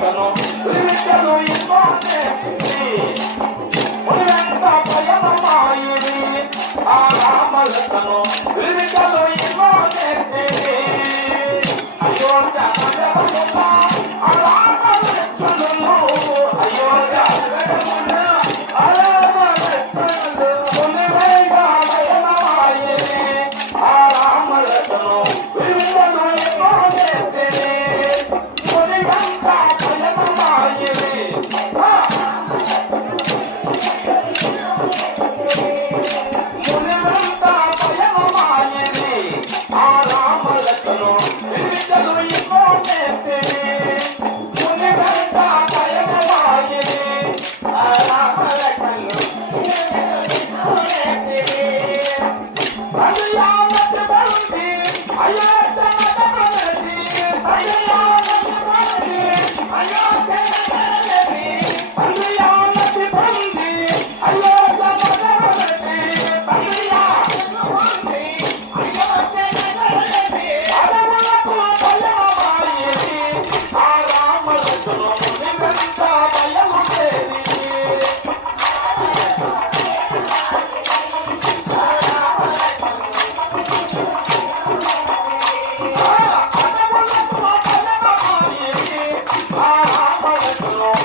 no. Oh.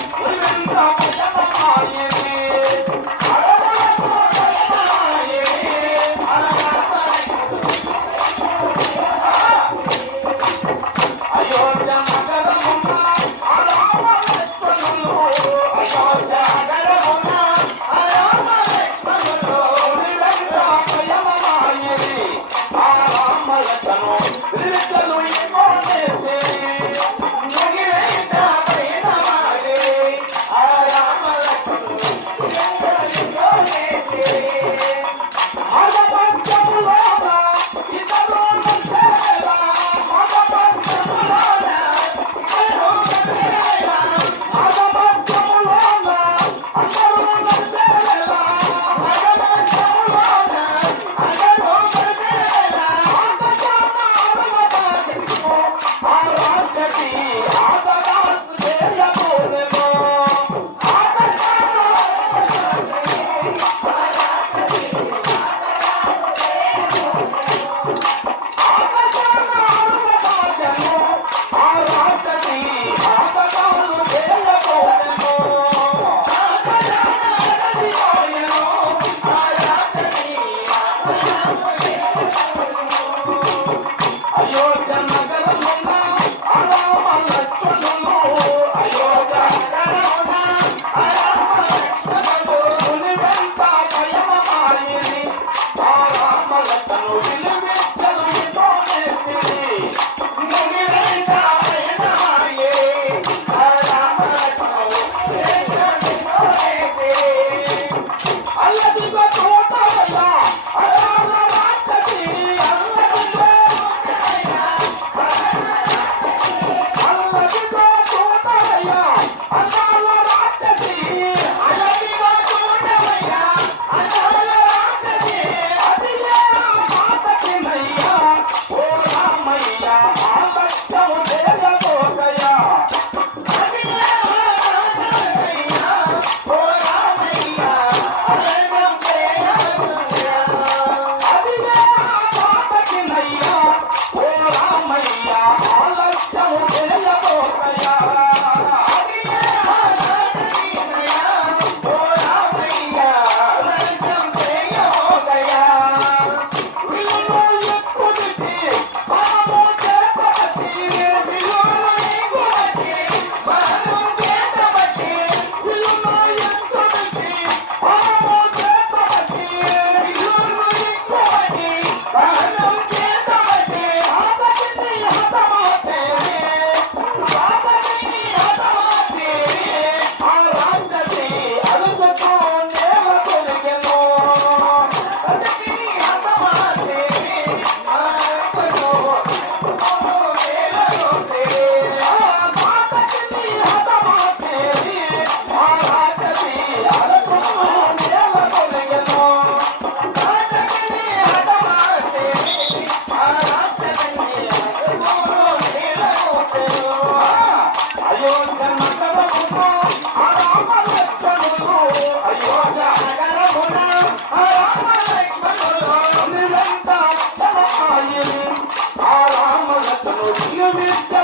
You. mío,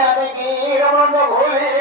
আবেগের মতো ভুলে